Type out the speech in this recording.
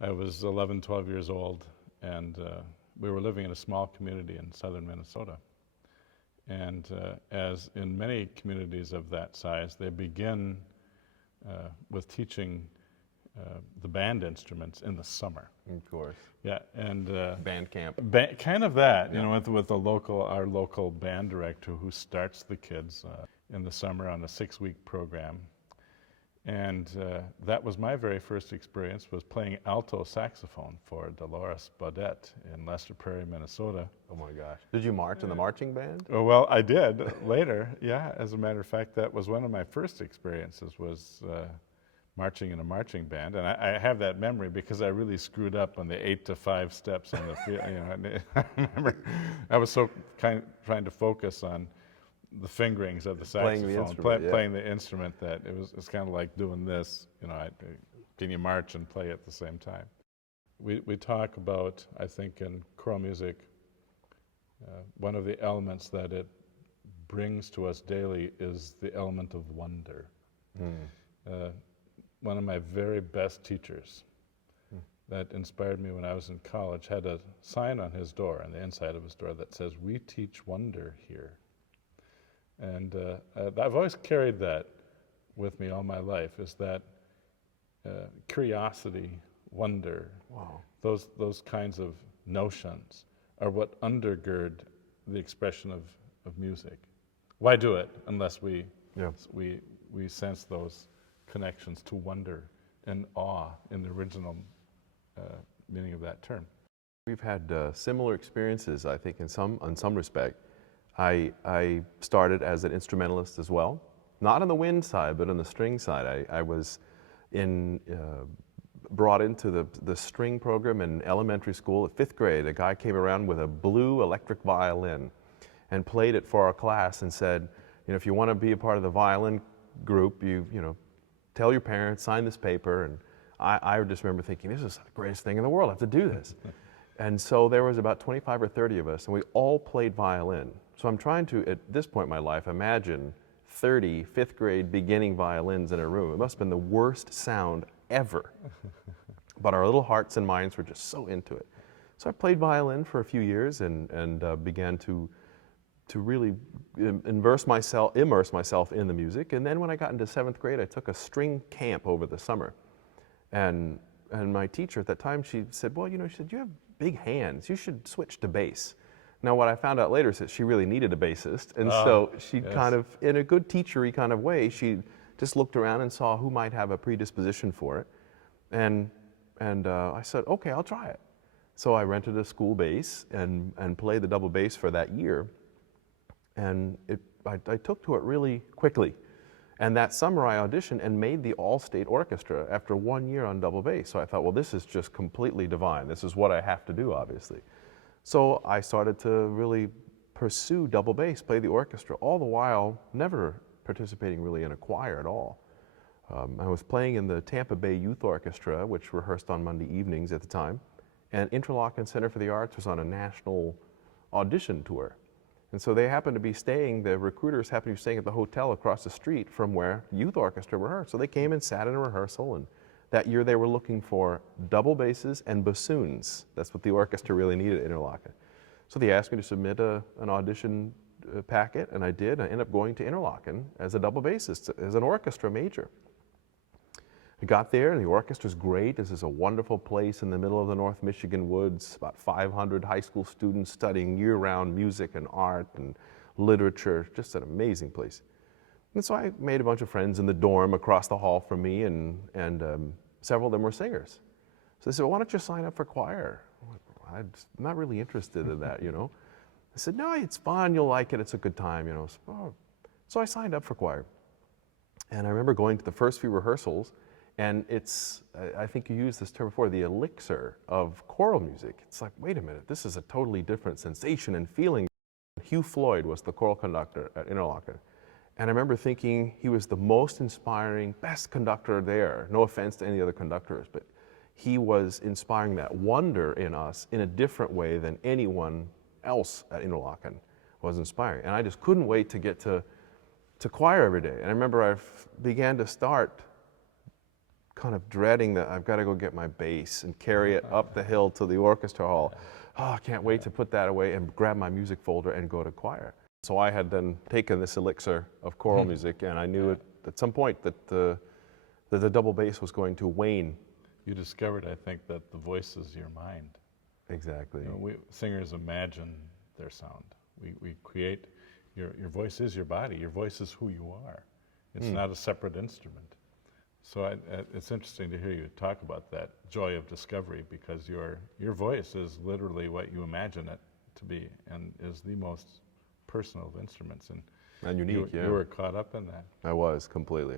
I was 11, 12 years old, and we were living in a small community in southern Minnesota. And as in many communities of that size, they begin with teaching the band instruments in the summer. Of course. Yeah, and Band camp. kind of that, you Yeah. know, with our local band director who starts the kids in the summer on a 6-week program. And that was my very first experience, was playing alto saxophone for Dolores Baudette in Lester Prairie, Minnesota. Oh my gosh. Did you march in the marching band? Oh, well, I did later, yeah. As a matter of fact, that was one of my first experiences, was marching in a marching band. And I have that memory because I really screwed up on the 8 to 5 steps on the field. You know, and I remember I was so trying to focus on the fingerings of the Playing saxophone, the instrument, yeah. playing the instrument, that it's kind of like doing this, you know, can you march and play at the same time? We talk about, I think, in choral music, one of the elements that it brings to us daily is the element of wonder. One of my very best teachers that inspired me when I was in college had a sign on his door, on the inside of his door, that says, "We teach wonder here." And I've always carried that with me all my life, is that curiosity, wonder, Wow. those kinds of notions are what undergird the expression of music. Why do it unless we sense those connections to wonder and awe in the original meaning of that term? We've had similar experiences, I think, in some respect. I started as an instrumentalist as well, not on the wind side, but on the string side. I was brought into the string program in elementary school. At 5th grade, a guy came around with a blue electric violin and played it for our class and said, you know, if you want to be a part of the violin group, you know, tell your parents, sign this paper. And I just remember thinking, this is the greatest thing in the world, I have to do this. And so there was about 25 or 30 of us, and we all played violin. So I'm trying to, at this point in my life, imagine 30 5th grade beginning violins in a room. It must have been the worst sound ever. But our little hearts and minds were just so into it. So I played violin for a few years and began to really immerse myself in the music. And then when I got into 7th grade, I took a string camp over the summer. And my teacher at that time, she said, well, you know, she said, you have big hands. You should switch to bass. Now, what I found out later is that she really needed a bassist. And so she kind of, in a good teachery kind of way, she just looked around and saw who might have a predisposition for it. And I said, okay, I'll try it. So I rented a school bass and played the double bass for that year. And I took to it really quickly. And that summer I auditioned and made the all-state orchestra after 1 year on double bass. So I thought, well, this is just completely divine. This is what I have to do, obviously. So I started to really pursue double bass, play the orchestra, all the while never participating really in a choir at all. I was playing in the Tampa Bay Youth Orchestra, which rehearsed on Monday evenings at the time, and Interlochen Center for the Arts was on a national audition tour. And so they happened to be staying, the recruiters happened to be staying at the hotel across the street from where youth orchestra rehearsed. So they came and sat in a rehearsal, and that year they were looking for double basses and bassoons. That's what the orchestra really needed at Interlochen. So they asked me to submit an audition packet, and I did. I ended up going to Interlochen as a double bassist, as an orchestra major. I got there, and the orchestra's great. This is a wonderful place in the middle of the North Michigan woods, about 500 high school students studying year-round music and art and literature, just an amazing place. And so I made a bunch of friends in the dorm across the hall from me, and several of them were singers. So they said, well, why don't you sign up for choir? I'm not really interested in that, you know. I said, no, it's fun, you'll like it, it's a good time, you know. So I signed up for choir. And I remember going to the first few rehearsals, and it's, I think you used this term before, the elixir of choral music. It's like, wait a minute, this is a totally different sensation and feeling. Hugh Floyd was the choral conductor at Interlochen. And I remember thinking he was the most inspiring, best conductor there. No offense to any other conductors, but he was inspiring that wonder in us in a different way than anyone else at Interlochen was inspiring. And I just couldn't wait to get to choir every day. And I remember I began to start kind of dreading that I've got to go get my bass and carry it up the hill to the orchestra hall. Oh, I can't wait to put that away and grab my music folder and go to choir. So I had then taken this elixir of choral music, and I knew at some point that the double bass was going to wane. You discovered, I think, that the voice is your mind. Exactly. You know, we singers imagine their sound. We create, your voice is your body. Your voice is who you are. It's not a separate instrument. So it's interesting to hear you talk about that joy of discovery, because your voice is literally what you imagine it to be, and is the most personal of instruments. And unique, you were caught up in that. I was, completely.